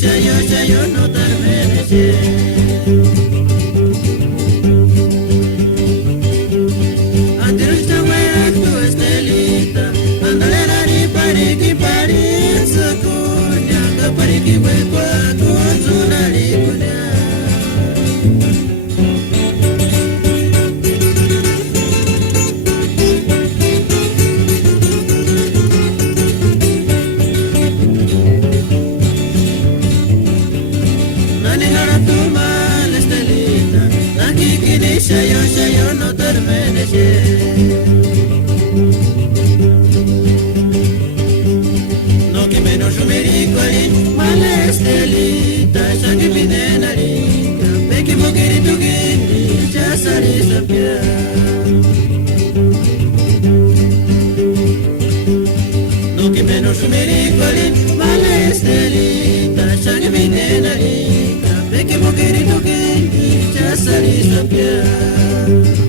shayo no tarmeneche. Atirista wea tu estelita, andalera ni pariki sakunya, kapariki wekwa kuzuna likunya. Shayo no termeneche. No que menos umerikwali malestelita shaki binenalita peki mokiri tugindi chasari sapia. No que menos umerikwali malestelita shaki binenalita peki mokiri tugindi chasari sapia.